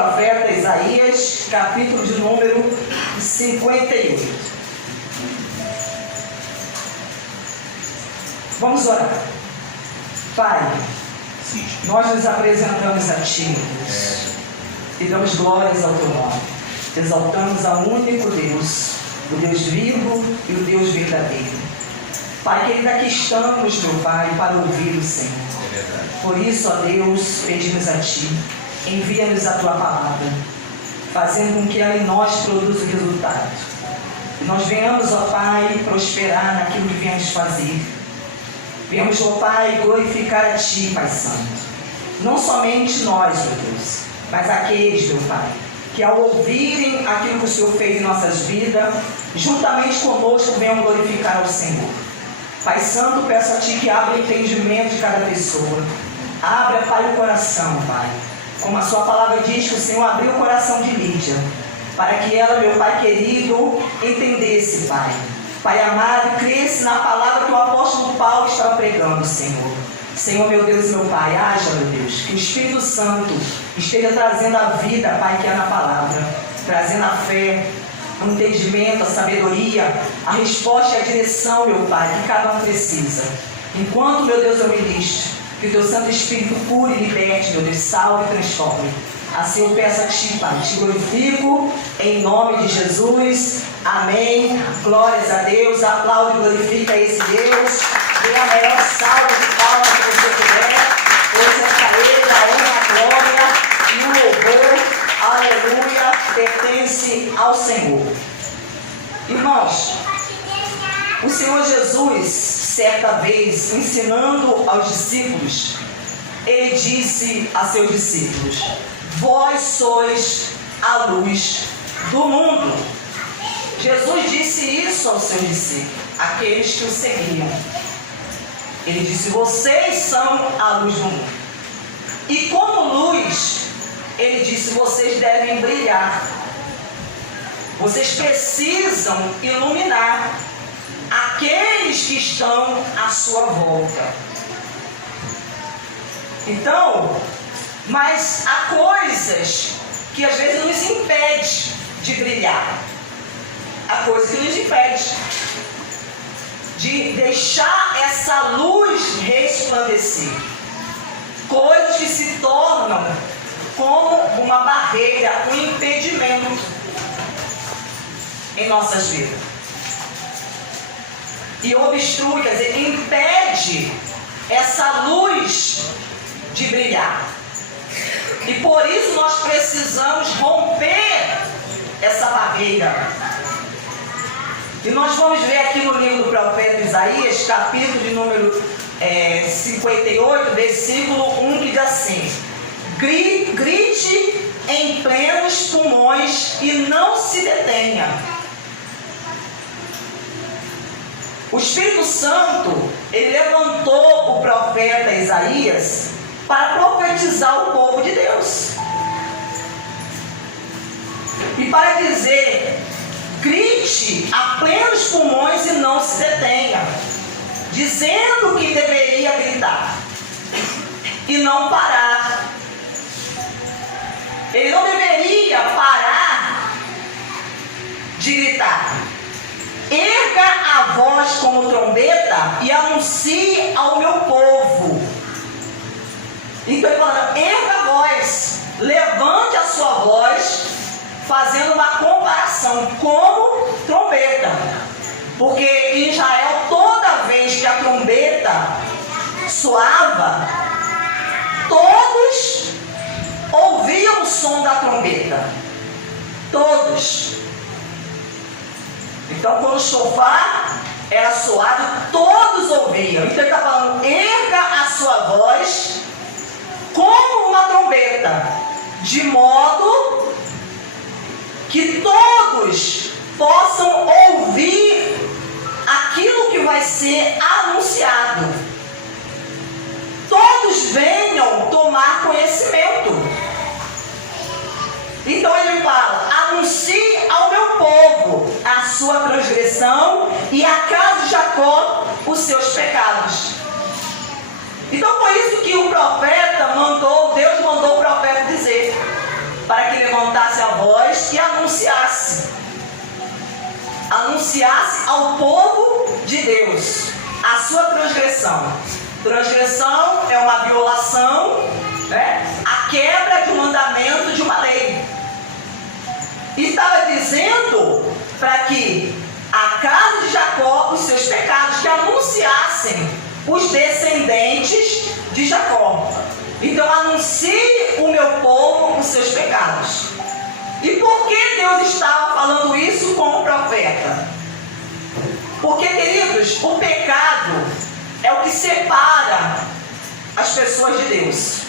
profeta Isaías, capítulo de número 58. Vamos orar. Pai, nós nos apresentamos a Ti, Deus, e damos glórias ao Teu nome. Exaltamos ao único Deus, o Deus vivo e o Deus verdadeiro. Pai querido, aqui estamos, meu Pai, para ouvir o Senhor. Por isso, ó Deus, pedimos a Ti, envia-nos a Tua palavra, fazendo com que ela em nós produza o resultado. E nós venhamos, ó Pai, prosperar naquilo que viemos fazer. Venhamos, ó Pai, glorificar a Ti, Pai Santo. Não somente nós, meu Deus, mas aqueles, meu Pai, que ao ouvirem aquilo que o Senhor fez em nossas vidas, juntamente conosco venham glorificar ao Senhor. Pai Santo, peço a Ti que abra o entendimento de cada pessoa. Abra, Pai, o coração, Pai. Como a Sua palavra diz que o Senhor abriu o coração de Lídia, para que ela, meu Pai querido, entendesse, Pai. Pai amado, cresce na palavra que o apóstolo Paulo estava pregando, Senhor. Senhor, meu Deus e meu Pai, haja, meu Deus, que o Espírito Santo esteja trazendo a vida, Pai, que é na palavra, trazendo a fé, o entendimento, a sabedoria, a resposta e a direção, meu Pai, que cada um precisa. Enquanto, meu Deus, eu ministro, que o Teu Santo Espírito cure e liberte, meu Deus, salve e transforme. Assim eu peço a Ti, Pai, Te glorifico, em nome de Jesus. Amém. Glórias a Deus. Aplaude e glorifica esse Deus. Dê a melhor salva de palmas que você puder. Pois é Ele, a honra, a glória e o louvor, aleluia, pertence ao Senhor. Irmãos, o Senhor Jesus, certa vez, ensinando aos discípulos, Ele disse a seus discípulos: vós sois a luz do mundo. Jesus disse isso aos seus discípulos, aqueles que o seguiam. Ele disse: vocês são a luz do mundo. E como luz, Ele disse: vocês devem brilhar. Vocês precisam iluminar aqueles que estão à sua volta. Então, mas há coisas que às vezes nos impedem de brilhar. Há coisas que nos impedem de deixar essa luz resplandecer. Coisas que se tornam como uma barreira, um impedimento em nossas vidas. E obstrui, quer dizer, impede essa luz de brilhar. E por isso nós precisamos romper essa barreira. E nós vamos ver aqui no livro do profeta Isaías, capítulo de número 58, versículo 1, que diz assim: grite em plenos pulmões e não se detenha. O Espírito Santo, ele levantou o profeta Isaías para profetizar o povo de Deus. E para dizer: grite a plenos pulmões e não se detenha, dizendo que deveria gritar e não parar. Ele não deveria parar de gritar. Erga a voz como trombeta e anuncie ao meu povo. Então ele fala: erga a voz, levante a sua voz, fazendo uma comparação como trombeta. Porque em Israel, toda vez que a trombeta soava, todos ouviam o som da trombeta. Todos. Então, quando o chofar era soado, todos ouviam. Então ele está falando: erga a sua voz como uma trombeta, de modo que todos possam ouvir aquilo que vai ser anunciado. Todos venham tomar conhecimento. Então ele fala: anuncie ao meu povo a sua transgressão e a casa de Jacó os seus pecados. Então foi isso que o profeta mandou, Deus mandou o profeta dizer, para que voz e anunciasse ao povo de Deus a sua transgressão. Transgressão é uma violação, né? A quebra de um mandamento, de uma lei. E estava dizendo para que a casa de Jacó os seus pecados, que anunciassem os descendentes de Jacó. Então anuncie o meu povo os seus pecados. E por que Deus estava falando isso com o profeta? Porque, queridos, o pecado é o que separa as pessoas de Deus.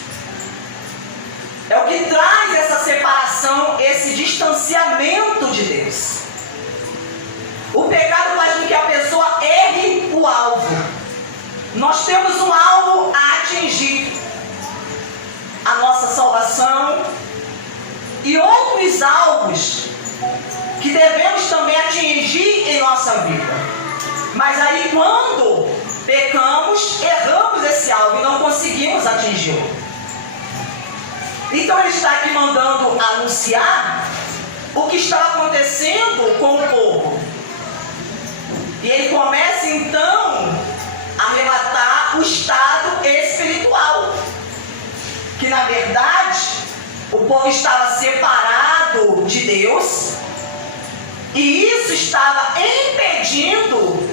É o que traz essa separação, esse distanciamento de Deus. O pecado faz com que a pessoa erre o alvo. Nós temos um alvo a atingir: a nossa salvação e outros alvos que devemos também atingir em nossa vida. Mas aí, quando pecamos, erramos esse alvo e não conseguimos atingi-lo. Então ele está aqui mandando anunciar o que está acontecendo com o povo. E ele começa então a relatar o estado espiritual, que na verdade o povo estava separado de Deus, e isso estava impedindo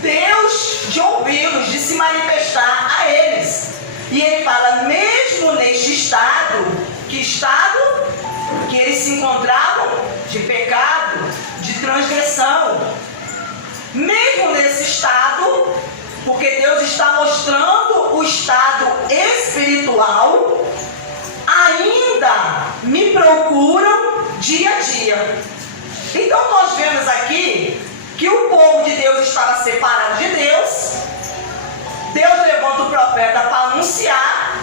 Deus de ouvi-los, de se manifestar a eles. E ele fala, mesmo neste estado que eles se encontravam, de pecado, de transgressão, mesmo nesse estado, porque Deus está mostrando o estado espiritual, ainda me procuram dia a dia. Então nós vemos aqui que o povo de Deus estava separado de Deus. Deus levanta o profeta para anunciar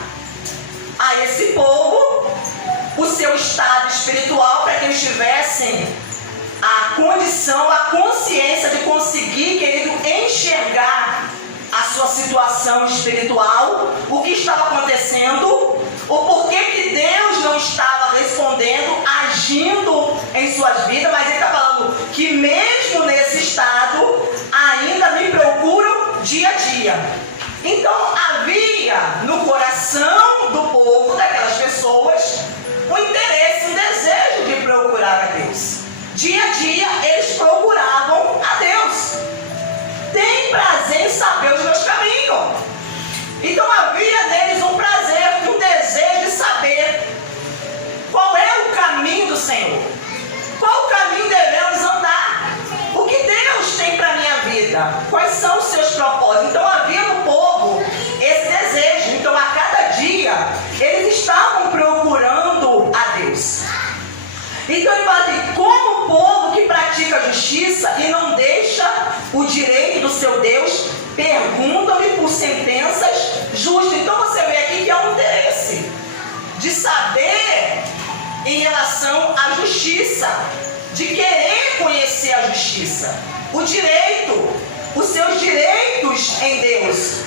a esse povo o seu estado espiritual, para que eles tivessem a condição, a consciência de conseguir, querido, enxergar a sua situação espiritual, o que estava acontecendo, o porquê que Deus não estava respondendo, agindo em suas vidas. Mas ele está falando que mesmo nesse estado ainda me procuram dia a dia. Então havia no coração do povo, daquelas pessoas, um interesse, um desejo de procurar a Deus. Dia a dia eles procuravam a Deus. Tem prazer em saber os meus caminhos. Então havia neles um prazer, um desejo de saber qual é o caminho do Senhor, qual caminho devemos andar, o que Deus tem para a minha vida, quais são os seus propósitos. Então havia no povo esse desejo. Então a cada dia eles estavam procurando a Deus. Então ele fala assim, como o povo que pratica a justiça e não deixa o direito do seu Deus, perguntam-lhe por sentenças justas. Então você vê aqui que há um interesse de saber em relação à justiça, de querer conhecer a justiça, o direito, os seus direitos em Deus.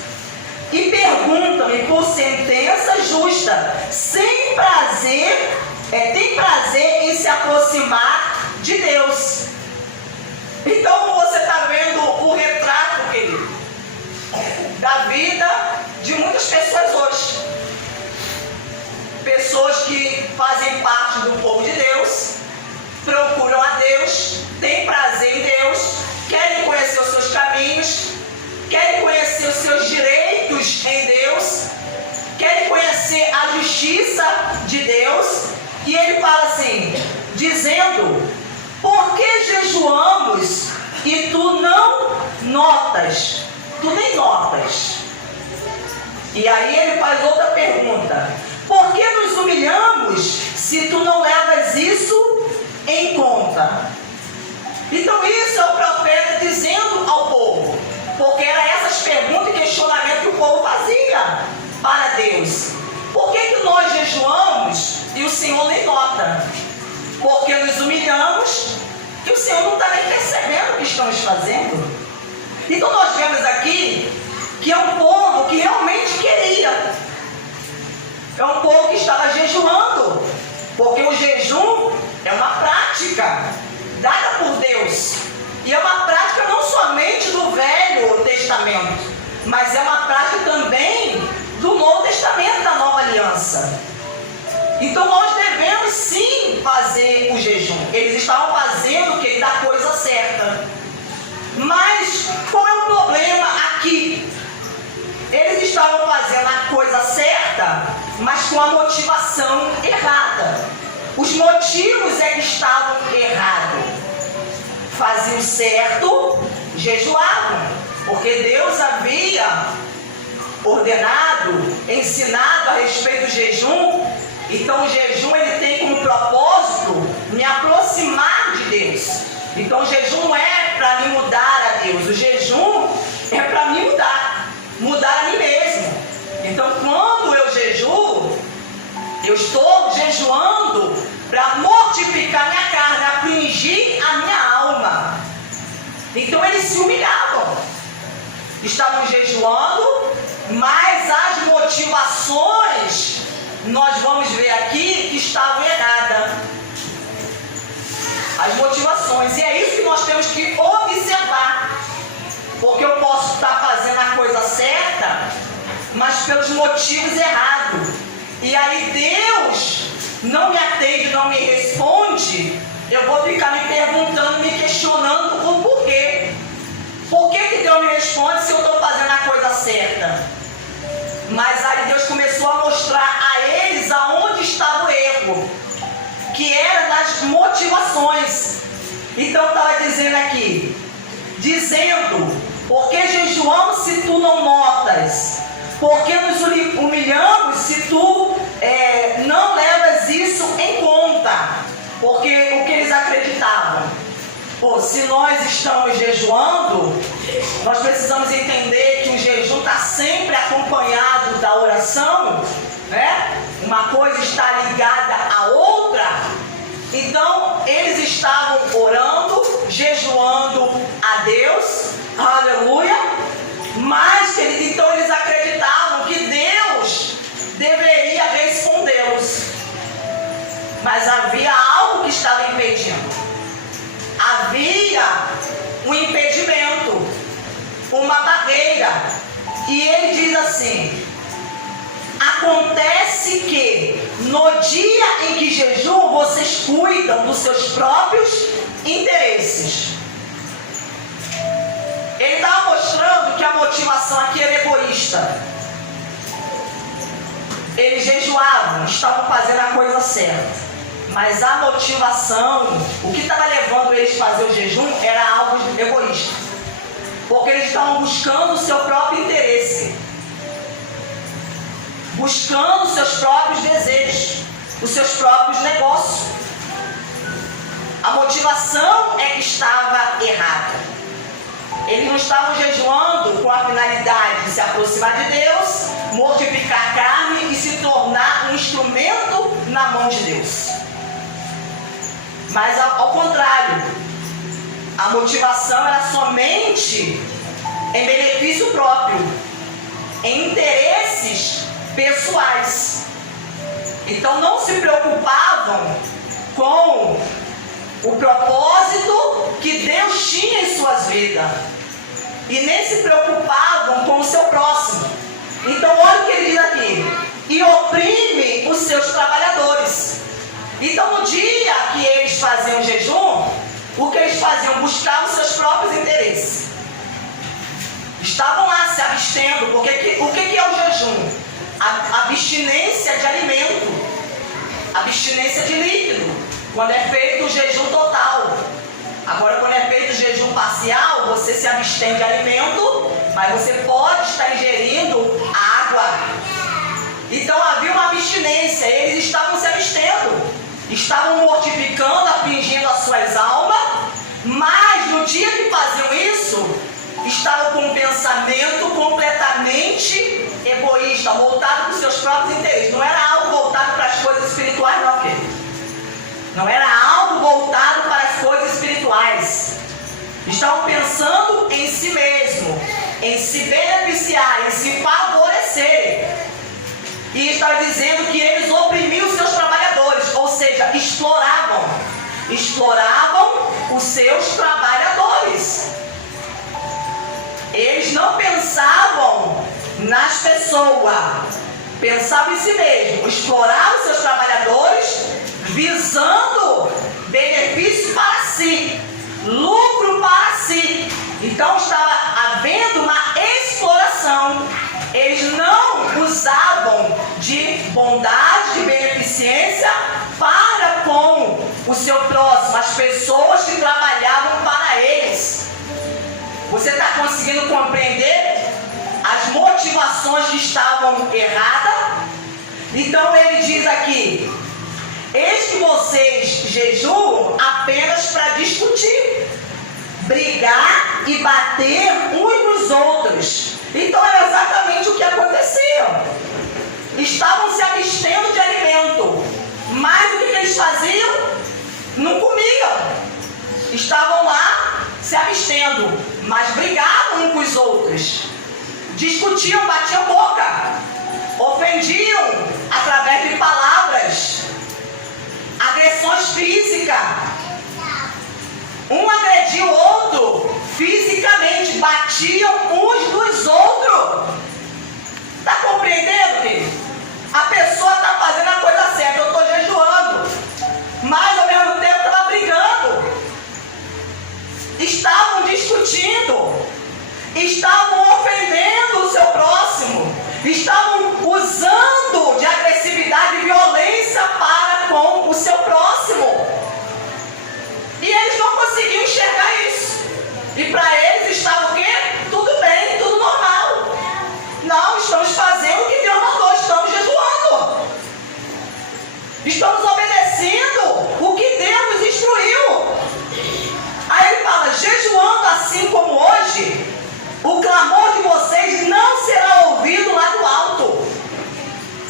E perguntam-lhe por sentença justa, sem prazer, tem prazer em se aproximar de Deus. Então você está vendo o retrato, querido, da vida de muitas pessoas hoje. Pessoas que fazem parte do povo de Deus, procuram a Deus, têm prazer em Deus, querem conhecer os seus caminhos, querem conhecer os seus direitos em Deus, querem conhecer a justiça de Deus. E ele fala assim, dizendo, por que jejuamos e tu não notas? Tu nem notas. E aí ele faz outra pergunta, por que nos humilhamos se tu não levas isso em conta? Então isso é o profeta dizendo ao povo, porque eram essas perguntas e questionamentos que o povo fazia para Deus. Por que nós jejuamos e o Senhor nem nota? Porque nos humilhamos e o Senhor não está nem percebendo o que estamos fazendo. Então nós vemos aqui que é um povo que realmente queria. É um povo que estava jejuando, porque o jejum é prática dada por Deus. E é uma prática não somente do Velho Testamento, mas é uma prática também do Novo Testamento, da Nova Aliança. Então nós devemos sim fazer o jejum. Eles estavam fazendo o que? Da coisa certa. Mas qual é o problema aqui? Eles estavam fazendo a coisa certa, mas com a motivação errada. Os motivos é que estavam errados. Faziam certo, jejuavam, porque Deus havia ordenado, ensinado a respeito do jejum. Então o jejum ele tem como propósito me aproximar de Deus. Então o jejum não é para me mudar a Deus, o jejum é para me mudar a mim mesmo. Então quando eu jejuo, eu estou jejuando para mortificar minha carne, afligir a minha alma. Então eles se humilhavam, estavam jejuando, mas as motivações nós vamos ver aqui que estavam erradas. As motivações, e é isso que nós temos que observar, porque eu posso estar fazendo a coisa certa, mas pelos motivos errados, e aí Deus não me atende, não me responde. Eu vou ficar me perguntando, me questionando o porquê. Por que Deus me responde se eu estou fazendo a coisa certa? Mas aí Deus começou a mostrar a eles aonde estava o erro, que era nas motivações. Então estava dizendo aqui, porque jejuamos se tu não notas? Porque nos humilhamos se tu não levas isso em conta? Porque o que eles acreditavam? Se nós estamos jejuando, nós precisamos entender que o jejum está sempre acompanhado da oração, né? Uma coisa está ligada à outra. Então, eles estavam orando, jejuando a Deus, aleluia, mas, então eles acreditavam que Deus deveria respondê-los. Mas havia algo que estava impedindo. Havia um impedimento, uma barreira. E ele diz assim: acontece que no dia em que jejuam, vocês cuidam dos seus próprios interesses. Ele estava mostrando que a motivação aqui era egoísta. Eles jejuavam, estavam fazendo a coisa certa, mas a motivação, o que estava levando eles a fazer o jejum era algo egoísta, porque eles estavam buscando o seu próprio interesse, buscando os seus próprios desejos, os seus próprios negócios. A motivação é que estava errada. Eles não estavam jejuando com a finalidade de se aproximar de Deus, mortificar a carne e se tornar um instrumento na mão de Deus. Mas ao contrário, a motivação era somente em benefício próprio, em interesses pessoais. Então não se preocupavam com o propósito que Deus tinha em suas vidas, e nem se preocupavam com o seu próximo. Então olha o que ele diz aqui: e oprime os seus trabalhadores. Então no dia que eles faziam jejum, o que eles faziam? Buscar os seus próprios interesses. Estavam lá se abstendo, porque o que é o jejum? A abstinência de alimento, abstinência de líquido, quando é feito o jejum total. Agora, quando é feito o jejum parcial, você se abstém de alimento, mas você pode estar ingerindo água. Então havia uma abstinência, eles estavam se abstendo, estavam mortificando, afligindo as suas almas, mas no dia que faziam isso, estavam com um pensamento completamente egoísta, voltado para os seus próprios interesses. Não era algo voltado para as coisas espirituais, não, querido. Não era algo voltado para as coisas espirituais. Estavam pensando em si mesmo, em se beneficiar, em se favorecer. E estava dizendo que eles oprimiam os seus trabalhadores, ou seja, exploravam. exploravam os seus trabalhadores. Eles não pensavam nas pessoas, pensavam em si mesmo, exploravam os seus trabalhadores, visando benefício para si, lucro para si. Então estava havendo uma exploração. Eles não usavam de bondade, de beneficência para com o seu próximo, as pessoas que trabalhavam para eles. Você está conseguindo compreender as motivações que estavam erradas? Então ele diz aqui: eis que vocês jejuam apenas para discutir, brigar e bater uns nos outros. Então era exatamente o que acontecia. Estavam se abstendo de alimento, mas o que eles faziam? Não comiam. Estavam lá se abstendo, mas brigavam uns com os outros. Discutiam, batiam boca, ofendiam através de palavras, agressões físicas. Um agredia o outro fisicamente, batiam uns nos outros. Está compreendendo, querido? A pessoa está fazendo a coisa certa, eu estou jejuando, mas ao mesmo tempo estava brigando. Estavam discutindo, estavam ofendendo o seu próximo, estavam usando de agressividade e violência para com o seu próximo. E eles não conseguiam enxergar isso. E para eles estava o quê? Tudo bem, tudo normal. Não, estamos fazendo o que Deus mandou, estamos jejuando. Estamos obedecendo o que Deus nos instruiu. Aí ele fala: jejuando assim como hoje, o clamor de vocês não será ouvido lá do alto.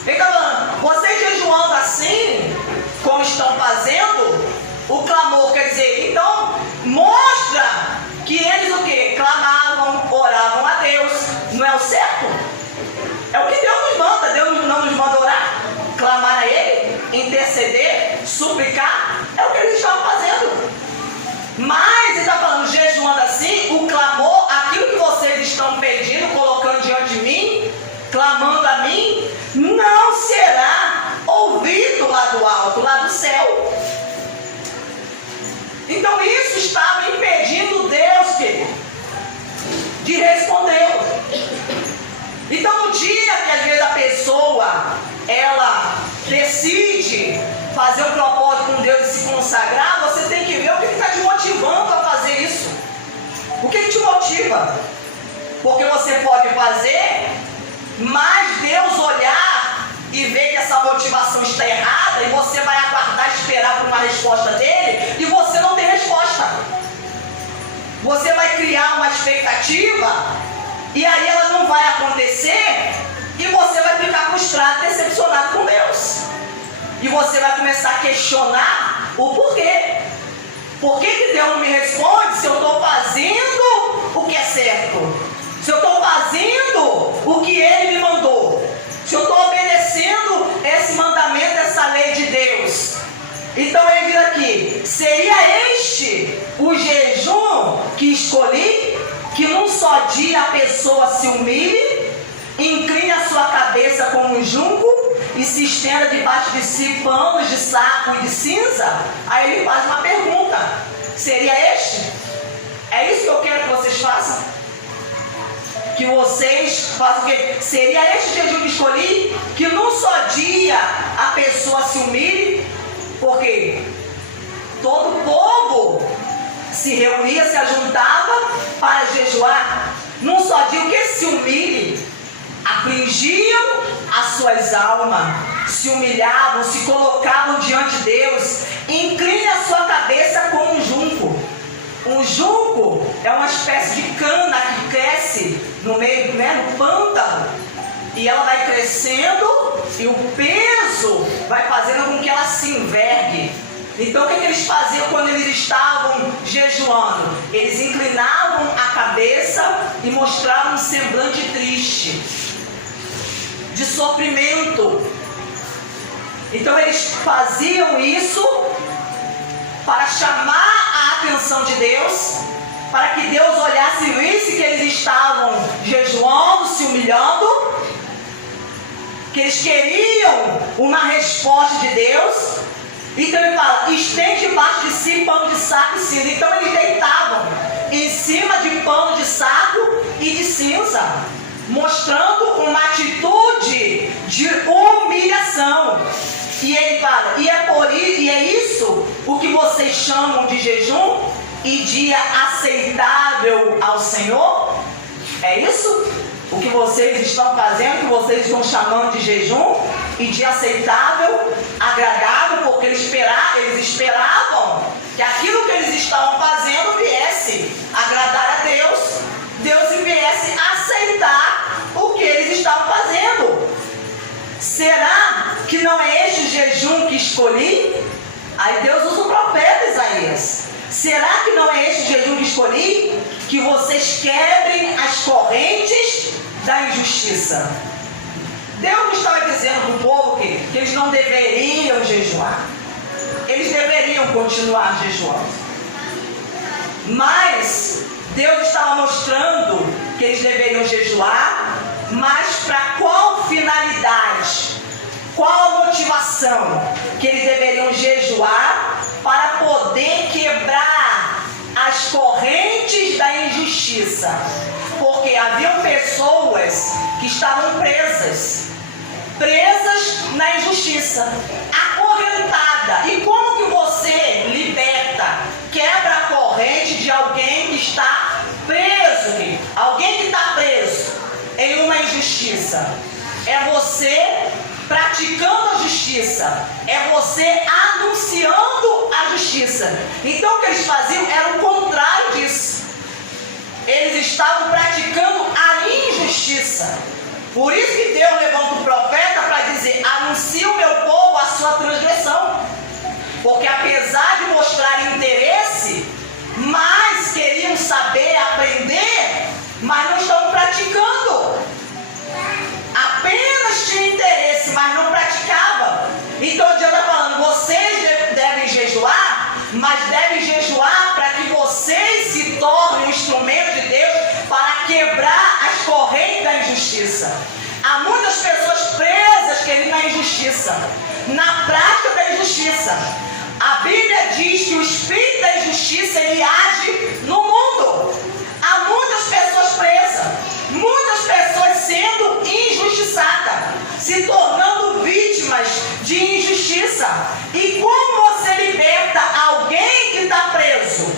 Ele está falando, vocês jejuando assim, como estão fazendo, o clamor quer dizer, então mostra que eles o quê? Clamavam, oravam a Deus. Não é o certo? É o que Deus nos manda. Deus não nos manda orar, clamar a Ele, interceder, suplicar. É o que eles estavam fazendo. Mas ele está falando, jejuando assim, o clamor, aquilo que vocês estão pedindo, colocando diante de mim, clamando a mim, não será ouvido lá do alto, lá do céu. Então isso estava impedindo Deus, querido, de responder. Então no dia que às vezes a pessoa, ela decide fazer um propósito com Deus e se consagrar, você tem que ver o que está te motivando a fazer isso. O que te motiva? Porque você pode fazer, mas Deus olhar e ver que essa motivação está errada, e você vai aguardar, esperar por uma resposta dele, e você não tem resposta. Você vai criar uma expectativa, e aí ela não vai acontecer, e você vai ficar frustrado, decepcionado com Deus. E você vai começar a questionar o porquê. Por que Deus não me responde se eu estou fazendo o que é certo? Se eu estou fazendo o que Ele me mandou? Se eu estou obedecendo esse mandamento, essa lei de Deus? Então ele diz aqui, seria este o jejum que escolhi? Que num só dia a pessoa se humilhe, incline a sua cabeça como um junco e se estenda debaixo de si panos de saco e de cinza? Aí ele faz uma pergunta, seria este? É isso que eu quero que vocês façam? Que vocês façam o quê? Seria este jejum que escolhi? Que num só dia a pessoa se humilhe? Porque todo o povo se reunia, se ajuntava para jejuar. Num só dia o que? Se humilhe. Afligiam as suas almas, se humilhavam, se colocavam diante de Deus. Incline a sua cabeça como um junco. Um junco é uma espécie de cana que cresce no meio, no pântano, e ela vai crescendo e o peso vai fazendo com que ela se envergue. Então o que eles faziam quando eles estavam jejuando? Eles inclinavam a cabeça e mostravam um semblante triste, de sofrimento. Então eles faziam isso para atenção de Deus, para que Deus olhasse e visse que eles estavam jejuando, se humilhando, que eles queriam uma resposta de Deus. Então ele fala, estende debaixo de si pano de saco e cinza. Então eles deitavam em cima de pano de saco e de cinza, mostrando uma atitude de humilhação. E ele fala, e é isso o que vocês chamam de jejum e dia aceitável ao Senhor? É isso o que vocês estão fazendo, que vocês estão chamando de jejum e dia aceitável, agradável, porque eles esperavam que aquilo que eles estavam fazendo viesse agradar a Deus, Deus viesse aceitar o que eles estavam fazendo. Será que não é este o jejum que escolhi? Aí Deus usa o profeta Isaías. Será que não é este o jejum que escolhi? Que vocês quebrem as correntes da injustiça. Deus não estava dizendo para o povo que eles não deveriam jejuar. Eles deveriam continuar jejuando. Mas Deus estava mostrando que eles deveriam jejuar, mas para qual finalidade? Qual a motivação? Que eles deveriam jejuar para poder quebrar as correntes da injustiça. Porque haviam pessoas que estavam presas na injustiça, acorrentada. E como que você liberta, quebra a corrente de alguém que está preso? Alguém que está preso em uma injustiça. É você praticando a justiça, é você anunciando a justiça. Então o que eles faziam era o contrário disso. Eles estavam praticando a injustiça. Por isso que Deus levanta o profeta para dizer, anuncia o meu povo a sua transgressão. Porque apesar de mostrar interesse, mas queriam saber, aprender, mas não estavam praticando. Apenas tinha interesse, mas não praticava. Então Deus está falando, vocês devem jejuar, mas devem jejuar para que vocês se tornem um instrumento de Deus para quebrar as correntes da injustiça. Há muitas pessoas presas querendo na injustiça, na prática da injustiça. A Bíblia diz que o espírito da injustiça ele age no mundo. Há muitas pessoas presas, muitas pessoas sendo injustiçadas, se tornando vítimas de injustiça. E como você liberta alguém que está preso?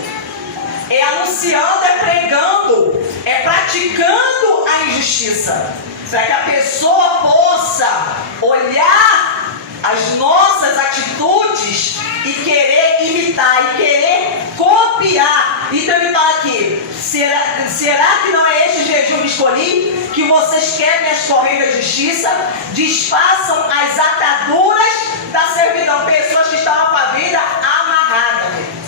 É anunciando, é pregando, é praticando a injustiça, para que a pessoa possa olhar as nossas atitudes e querer imitar, e querer copiar. Então ele fala aqui, será que não é este jejum que escolhi? Que vocês quebrem as correntes da justiça, desfaçam as ataduras da servidão. Pessoas que estavam com a vida amarrada.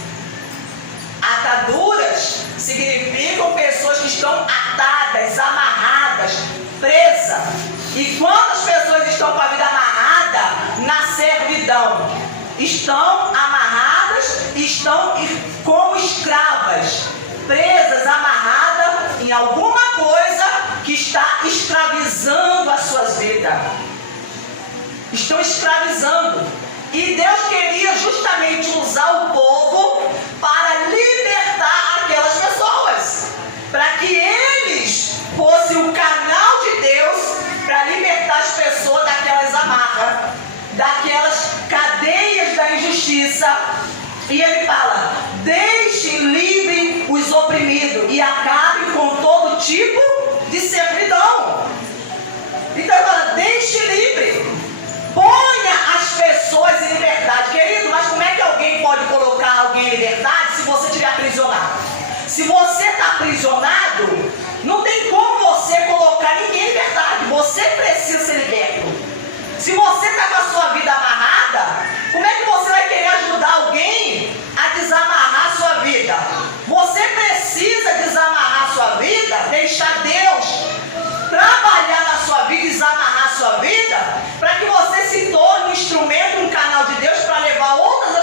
Ataduras significam pessoas que estão atadas, amarradas, presas. E quantas pessoas estão com a vida amarrada na servidão? Estão amarradas, estão como escravas, presas, amarradas em alguma coisa que está escravizando as suas vidas. Estão escravizando. E Deus queria justamente usar o povo para libertar aquelas pessoas, para que eles fossem o canal de Deus para libertar as pessoas daquelas amarras, daquelas cadeias da injustiça. E ele fala, deixem livre os oprimidos e acabem com todo tipo de servidão. Então ele fala, deixe livre, ponha as pessoas em liberdade. Querido, mas como é que alguém pode colocar alguém em liberdade se você estiver aprisionado? Se você está aprisionado, não tem como você colocar ninguém em liberdade. Você precisa ser liberto. Se você está com a sua vida amarrada, como é que você vai querer ajudar alguém a desamarrar a sua vida? Você precisa desamarrar a sua vida, deixar Deus trabalhar na sua vida, desamarrar a sua vida, para que você se torne um instrumento, um canal de Deus para levar outras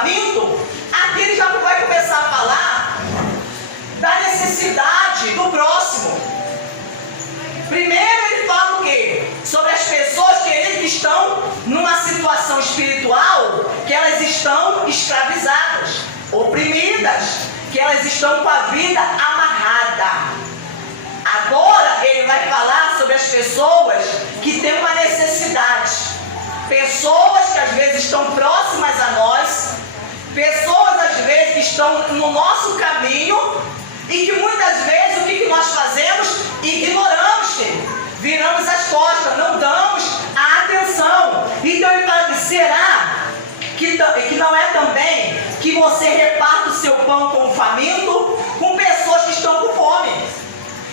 faminto, aqui ele já vai começar a falar da necessidade do próximo. Primeiro ele fala o quê? Sobre as pessoas que estão numa situação espiritual, que elas estão escravizadas, oprimidas, que elas estão com a vida amarrada. Agora ele vai falar sobre as pessoas que têm uma necessidade. Pessoas que às vezes estão próximas a nós, pessoas às vezes que estão no nosso caminho e que muitas vezes o que nós fazemos? Ignoramos, viramos as costas, não damos a atenção. Então ele fala: será que não é também que você reparta o seu pão com o faminto, com pessoas que estão com fome?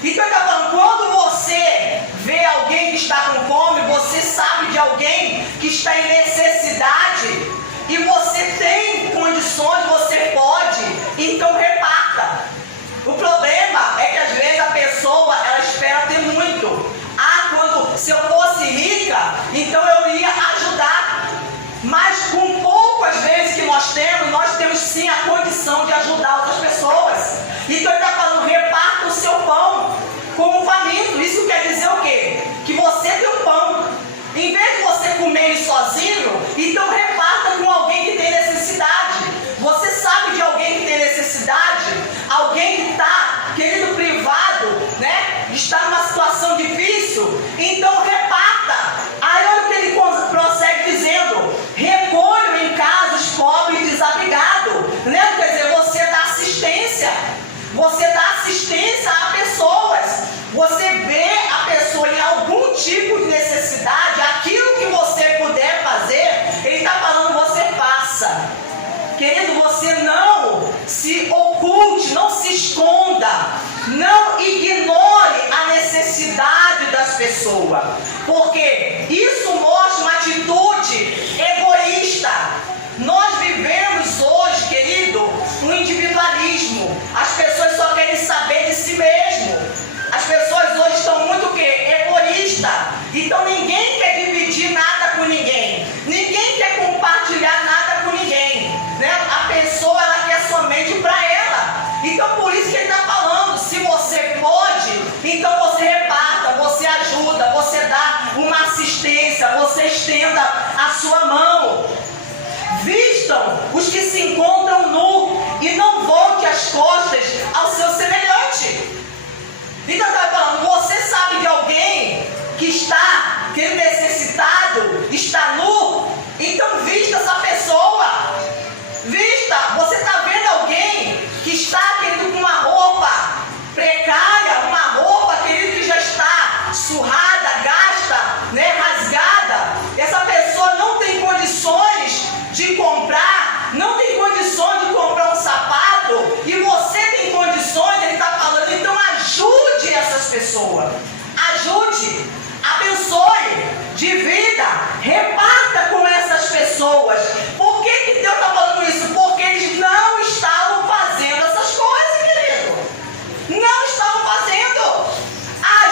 Então ele está falando, quando você vê alguém que está com fome, você sabe de alguém que está em necessidade e você tem condições, você pode, então reparta. O problema é que às vezes a pessoa, ela espera ter muito. Se eu fosse rica, então eu ia ajudar. Mas com pouco às vezes que nós temos sim a condição de ajudar outras pessoas. Então ele está falando, reparta o seu pão com o faminto. Isso quer dizer o quê? Que você tem um pão. Em vez de você comer ele sozinho, então reparta com alguém que tem necessidade. Você sabe de alguém que tem necessidade? Alguém que está, querido, privado, né? Está numa situação difícil? Então reparta. Aí olha o que ele prossegue dizendo: recolho em casa os pobres e desabrigados. Né? Quer dizer, você dá assistência. Você dá assistência a pessoas. Você vê a pessoa em algum tipo de necessidade, aquilo que você puder fazer, ele está falando, você faça. Querido, você não se oculte, não se esconda, não ignore a necessidade das pessoas, porque isso mostra uma atitude egoísta. Nós vivemos hoje, querido, um individualismo. As pessoas só querem saber de si mesmo. As pessoas hoje estão muito o quê? Egoísta. Então ninguém quer dividir nada com ninguém. Ninguém quer compartilhar nada com ninguém. Né? A pessoa, ela quer somente para ela. Então por isso que ele está falando, se você pode, então você reparta, você ajuda, você dá uma assistência, você estenda a sua mão. Vistam os que se encontram nu e não volte as costas ao seu semelhante. Então está falando, você sabe de alguém que está necessitado, está nu, então vista essa pessoa. Vista, você está vendo alguém que está, querido, com uma roupa precária, uma roupa, querido, que já está surrada, gasta, né, rasgada. Essa pessoa não tem condições de comprar, não tem condições de comprar um sapato, e você tem condições, ele está falando, então ajude essas pessoas, ajude, abençoe, divida, reparta com essas pessoas. Por que Deus está falando isso? Porque eles não estavam fazendo essas coisas, querido. Não estavam fazendo.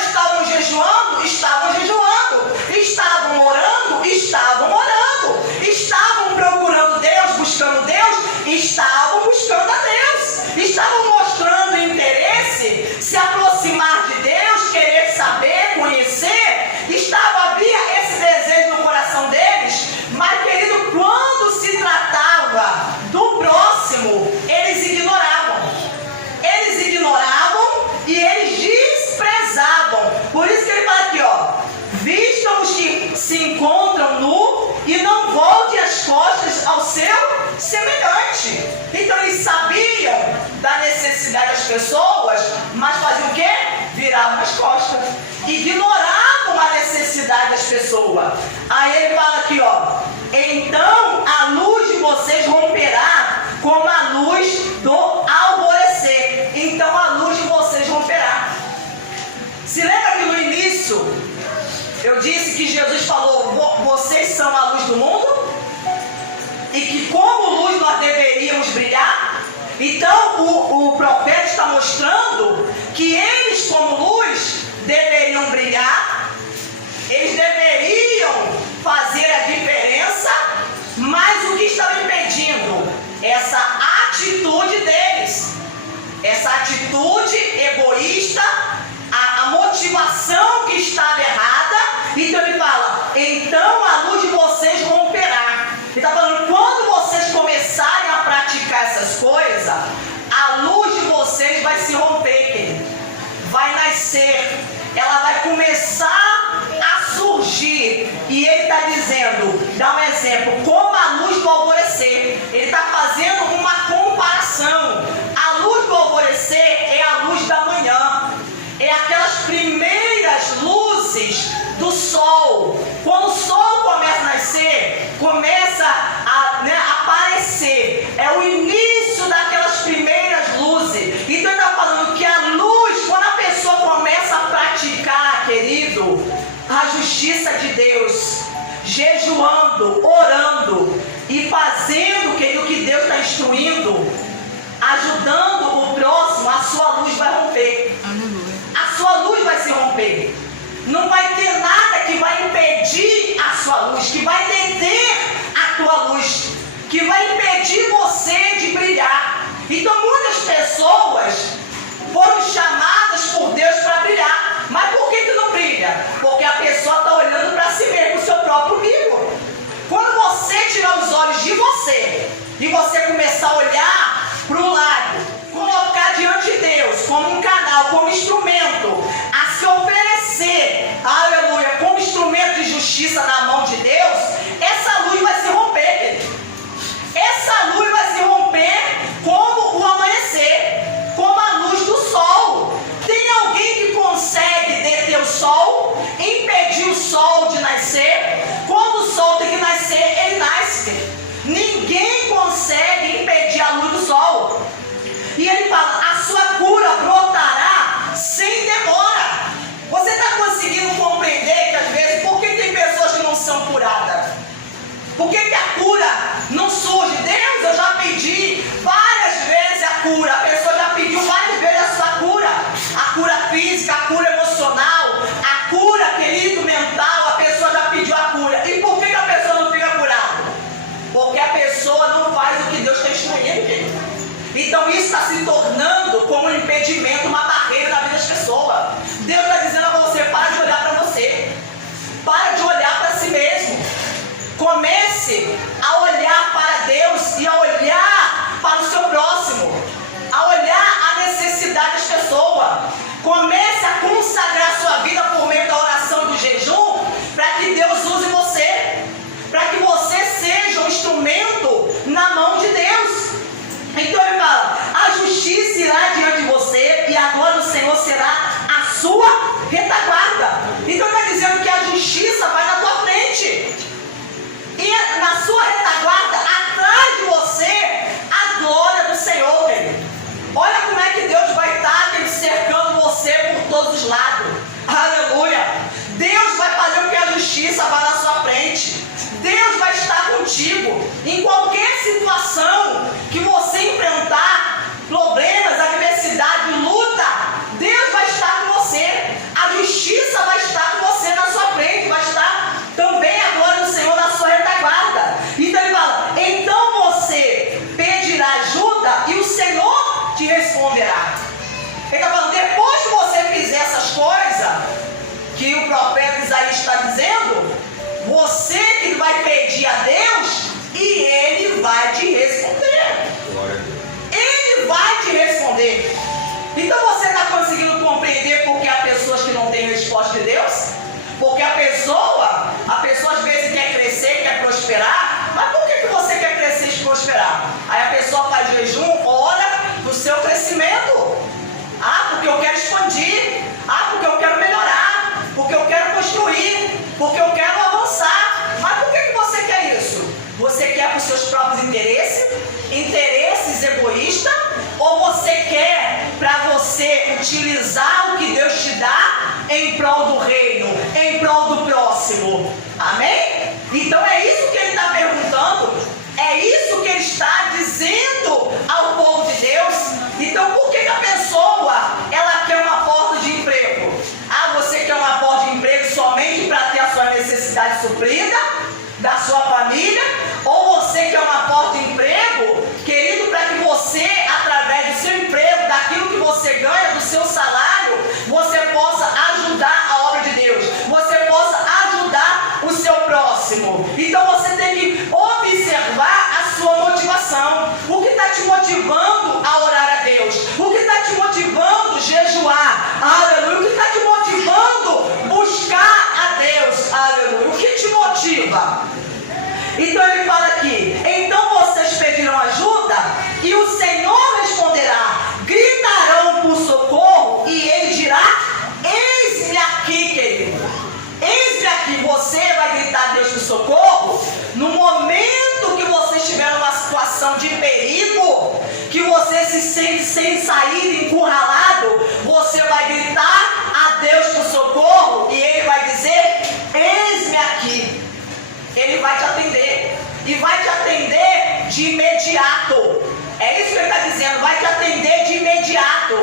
Estavam jejuando? Estavam jejuando. Estavam orando? Estavam orando. Estavam procurando Deus, buscando Deus? Estavam buscando a Deus. Estavam mostrando interesse, se aproximar de Deus, querer saber, conhecer. Havia esse desejo no coração deles, mas, querido, quando se tratava do próximo, eles ignoravam. Eles ignoravam e eles desprezavam. Por isso que ele fala aqui, ó, vistam os que se encontram nu e não voltem as costas ao seu semelhante. Então eles sabiam da necessidade das pessoas, mas faziam o quê? Viravam as costas, ignoravam a necessidade das pessoas. Aí ele fala aqui, ó, então a luz de vocês romperá como a luz do alvorecer. Então a luz de vocês romperá. Se lembra que no início eu disse que Jesus falou, vocês são a luz do mundo? E que como luz nós deveríamos brilhar? Então o profeta está mostrando que eles como luz deveriam brilhar, eles deveriam fazer a diferença, mas o que estava impedindo? Então ele fala, então a luz de vocês romperá. Ele está falando, quando vocês começarem a praticar essas coisas, a luz de vocês vai se romper, querido. Vai nascer, ela vai começar a surgir. E ele está dizendo, dá um exemplo, como a luz do alvorecer. Ele está fazendo uma comparação. A luz do alvorecer é a luz da manhã. É aquelas primeiras luzes do sol. Quando o sol começa a nascer, começa a aparecer. É o início daquelas primeiras luzes. Então ele está falando que a luz, quando a pessoa começa a praticar, querido, a justiça de Deus, jejuando, orando e fazendo o que Deus está instruindo, ajudando o próximo, a sua luz vai romper. A sua luz vai se romper. Não vai ter nada que vai impedir a sua luz, que vai deter a tua luz, que vai impedir você de brilhar. Então muitas pessoas foram chamadas por Deus para brilhar. Mas por que não brilha? Porque a pessoa está olhando para si mesmo, o seu próprio umbigo. Quando você tirar os olhos de você e você começar a olhar para o lado, colocar diante de Deus como um canal, como instrumento, a se oferecer, aleluia, como instrumento de justiça na mão de Deus, essa luz vai se romper, querido. Essa luz vai se romper como o amanhecer, como a luz do sol. Tem alguém que consegue deter o sol, impedir o sol de nascer? Quando o sol tem que nascer, ele nasce. Ninguém consegue impedir a luz do sol. E ele fala, a sua cura brotará sem demora. Você está conseguindo compreender que às vezes, por que tem pessoas que não são curadas? Por que a cura não surge? Deus, eu já pedi várias vezes a cura. A pessoa já pediu várias vezes a sua cura. A cura física, a cura emocional, a cura, querido, mental. A pessoa já pediu a cura. E por que a pessoa não fica curada? Porque a pessoa não faz o que Deus está instruindo, querido. Então isso está se tornando como um impedimento, uma barreira na vida das pessoas. Deus está dizendo a você, para de olhar para você. Para de olhar para si mesmo. Comece a olhar para Deus e a olhar para o seu próximo. A olhar a necessidade das pessoas. Comece a consagrar sua vida por meio da oração e do jejum, para que Deus use você. Para que você seja um instrumento na mão de Deus. Então ele fala, a justiça irá diante de você e a glória do Senhor será a sua retaguarda. Então ele está dizendo que a justiça vai na tua frente. E na sua retaguarda, atrás de você, a glória do Senhor, querido. Olha como é que Deus vai estar cercando você por todos os lados. Aleluia. Deus vai fazer com que a justiça vá na sua frente. Deus vai estar contigo em qualquer situação que você enfrentar, problemas, adversidade, luta. Deus vai estar com você. A justiça vai estar com você na sua frente. Vai estar também a glória do Senhor na sua retaguarda. Então ele fala, então você pedirá ajuda e o Senhor te responderá. Ele está falando, depois que você fizer essas coisas que o profeta Isaías está dizendo, você que vai pedir a Deus e Ele vai te responder. Ele vai te responder. Então você está conseguindo compreender por que há pessoas que não têm resposta de Deus? Porque a pessoa às vezes quer crescer, quer prosperar, mas por que você quer crescer e prosperar? Aí a pessoa faz jejum, ora do seu crescimento. Ah, porque eu quero expandir. Ah, porque eu quero melhorar. Porque eu quero construir. Porque eu quero avançar. Mas por que você quer isso? Você quer para os seus próprios interesses egoístas? Ou você quer para você utilizar o que Deus te dá em prol do reino, em prol do próximo? Amém? Então é isso que ele está perguntando. É isso que ele está dizendo ao povo de Deus. Então por que a pessoa ela quer uma porta de emprego? Ah, você quer uma porta de emprego somente para ter a sua necessidade suprida, da sua família? Ou você quer uma porta de emprego, querido, para que você, através do seu emprego, daquilo que você ganha, do seu salário, você possa ajudar a obra de Deus, você possa ajudar imediato. É isso que ele está dizendo, vai te atender de imediato.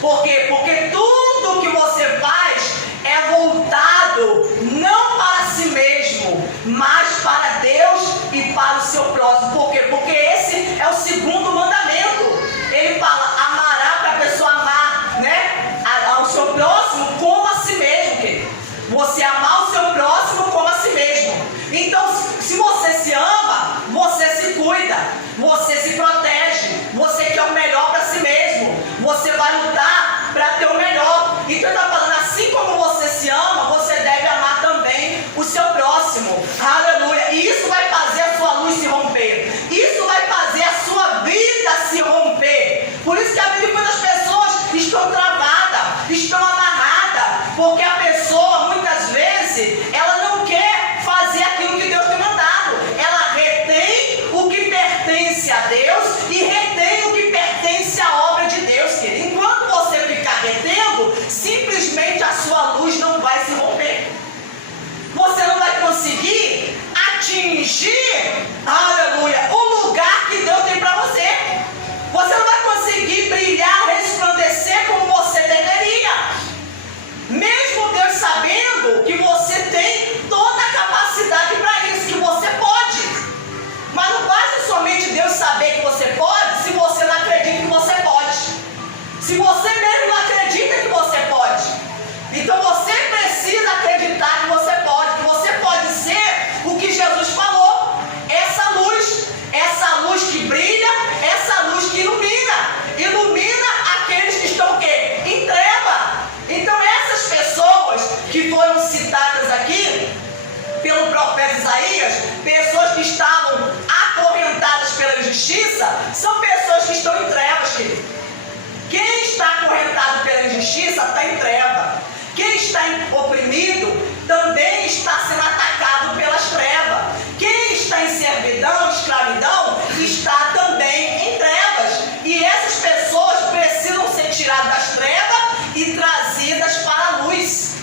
Por quê? Porque tudo que você faz é voltado não para si mesmo, mas para Deus e para o seu próximo. Por quê? Porque esse é o segundo mandamento. Ele fala, amará, para a pessoa amar, né, ao seu próximo como a si mesmo, querido. Você amar o seu próximo como a si mesmo. Então, se você se ama, você se cuida, você se protege, você quer o melhor para si mesmo, você vai lutar para ter o melhor. Então, ele está falando, assim como você se ama, você deve amar também o seu próximo. Aleluia! E isso vai fazer a sua luz se romper. Isso vai fazer a sua vida se romper. Por isso que a Bíblia, quando as pessoas estão travadas, estão amarradas, porque a pessoa, muitas vezes, ela não quer fazer aquilo que Deus tem mandado. Ela retém o que pertence a Deus e retém o que pertence à obra de Deus, querido. Enquanto você ficar retendo, simplesmente a sua luz não vai se romper. Você não vai conseguir atingir, aleluia, o lugar que Deus tem para você. Você não vai conseguir brilhar, resplandecer como você deveria. Mesmo Deus sabendo que você tem toda a capacidade para isso, que você pode. Mas não basta somente Deus saber que você pode, se você não acredita que você pode. Se você mesmo não acredita que você pode. Então você precisa acreditar que você pode ser o que Jesus falou. Essa luz que brilha, essa luz que ilumina aqueles que estão o quê? Em treva. Então essas pessoas que foram citadas aqui pelo profeta Isaías, pessoas que estavam acorrentadas pela injustiça, são pessoas que estão em trevas, querido. Quem está acorrentado pela injustiça está em treva. Quem está oprimido também está sendo atacado pelas trevas. Quem está em servidão, escravidão, está também em trevas. E essas pessoas precisam ser tiradas das trevas e trazidas para a luz.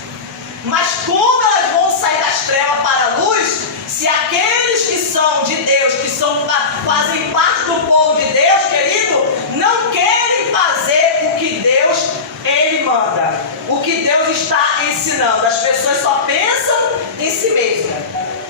Mas como elas vão sair das trevas para a luz, se aqueles que são de Deus, fazem parte do povo de Deus, querido, não querem fazer o que Deus, Ele manda, o que Deus está ensinando? As pessoas só pensam em si mesmas.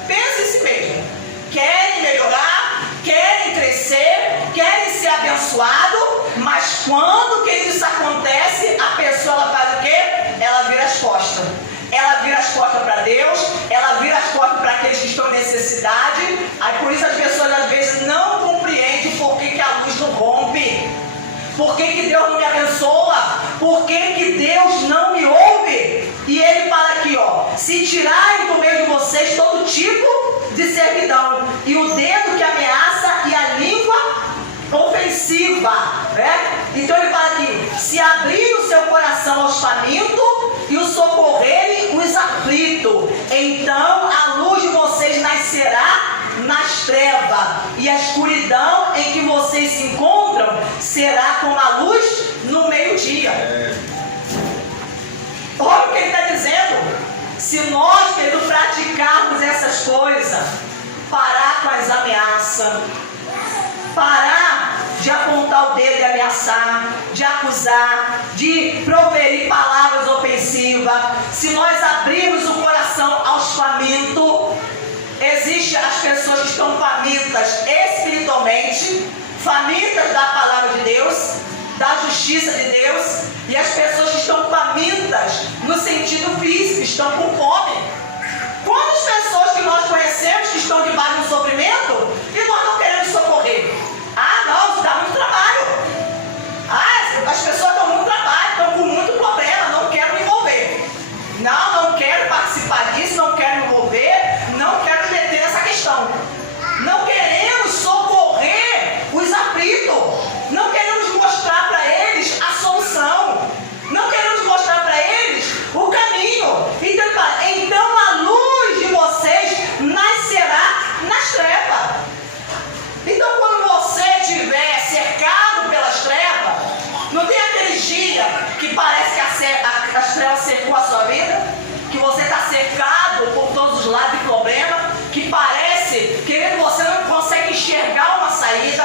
Pensam em si mesmas. Querem melhorar, querem crescer, querem ser abençoados, mas quando que isso acontece, a pessoa ela faz o quê? Ela vira as costas. Ela vira as costas para Deus, ela vira as costas para aqueles que estão em necessidade. Aí por isso as pessoas às vezes não compreendem por que a luz não rompe. Por que Deus não me abençoa? Por que Deus não me ouve? E ele fala aqui, ó, se tirarem do meio de vocês todo tipo de servidão, e o dedo que ameaça e a língua ofensiva, né? Então ele fala aqui, se abrir o seu coração aos famintos e o socorrerem os aflitos, então a luz de vocês nascerá nas trevas, e a escuridão em que vocês se encontram será como a luz no meio-dia. Olha o que ele está dizendo. Se nós, querido, praticarmos essas coisas, parar com as ameaças, parar de apontar o dedo e ameaçar, de acusar, de proferir palavras ofensivas, se nós abrirmos o coração aos famintos, existem as pessoas que estão famintas espiritualmente, famintas da palavra de Deus, da justiça de Deus, e as pessoas que estão famintas no sentido físico, estão com fome. Quantas pessoas que nós conhecemos que estão debaixo do sofrimento e nós não queremos socorrer? Ah, não, isso dá muito trabalho. Ah, as pessoas estão muito trabalho, estão com muito problema, não quero me envolver. Não quero participar disso, não quero me envolver, não quero me meter nessa questão. Não queremos socorrer os aflitos, não queremos mostrar para eles a solução, não queremos mostrar para eles o caminho. Então a luz de vocês nascerá nas trevas. Então quando você estiver cercado pelas trevas, não tem aquele dia que parece que as trevas cercou a sua vida, que você está cercado por todos os lados de problema, que parece, querendo, você não consegue enxergar uma saída,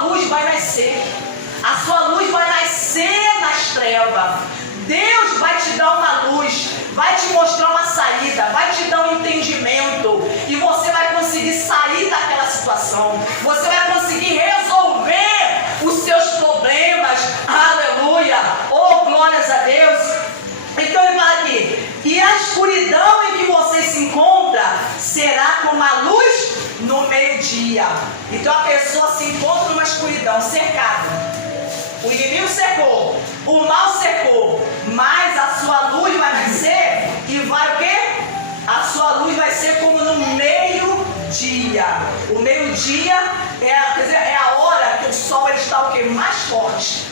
luz vai nascer. A sua luz vai nascer nas trevas. Deus vai te dar uma luz, vai te mostrar uma saída, vai te dar um entendimento e você vai conseguir sair daquela situação. Você vai conseguir resolver os seus problemas. Aleluia! Oh, glórias a Deus! Então ele fala aqui, e a escuridão em que você se encontra será como a luz no meio-dia. Então a pessoa se encontra numa escuridão, cercada. O inimigo cercou, o mal cercou, mas a sua luz vai nascer e vai o quê? A sua luz vai ser como no meio-dia. O meio-dia é a hora que o sol está o quê? Mais forte.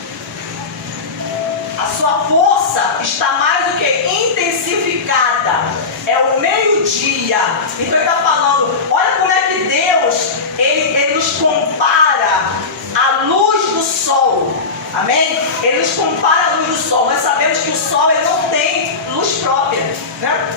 A sua força está mais do que intensificada. É o meio-dia. Então ele está falando, olha como é que Deus, ele nos compara a luz do sol. Amém? Ele nos compara a luz do sol. Nós sabemos que o sol ele não tem luz própria, né?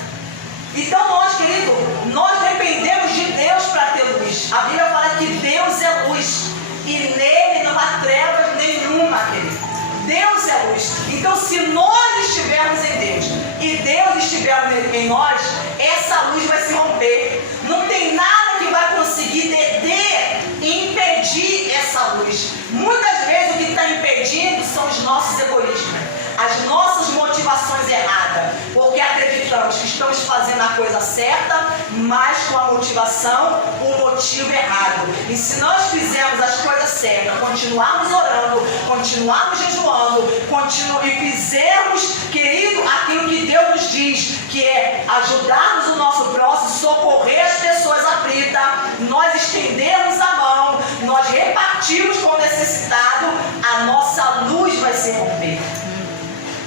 Então nós, querido, nós dependemos de Deus para ter luz. A Bíblia fala que Deus é luz e nele não há trevas nenhuma, querido. Deus é luz. Então se nós estivermos em Deus e Deus estiver em nós, essa luz vai se romper. Não tem nada que vai conseguir deter e impedir essa luz. Muitas vezes o que está impedindo são os nossos egoísmos, as nossas motivações erradas, porque acreditamos que estamos fazendo a coisa certa, mas com a motivação, o motivo errado. E se nós fizermos as coisas certas, continuarmos orando, continuarmos jejuando, e fizermos, querido, aquilo que Deus nos diz, que é ajudarmos o nosso próximo, socorrer as pessoas aflitas, nós estendermos a mão, nós repartirmos com o necessitado, a nossa luz vai se romper.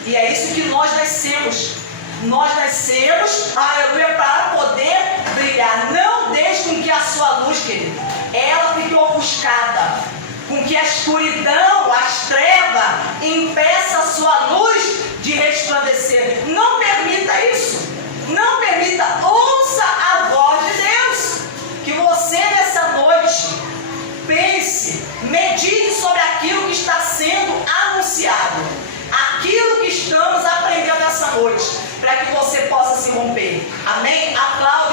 E é isso que nós nascemos. Nós nascemos, aleluia, para poder brilhar. Não deixe com que a sua luz, querido, ela fique ofuscada, com que a escuridão, as trevas, impeça a sua luz de resplandecer. Não permita isso. Não permita. Ouça a voz de Deus. Que você nessa noite pense, medite sobre aquilo que está sendo anunciado, aquilo que estamos aprendendo essa noite, para que você possa se romper. Amém? Aplauda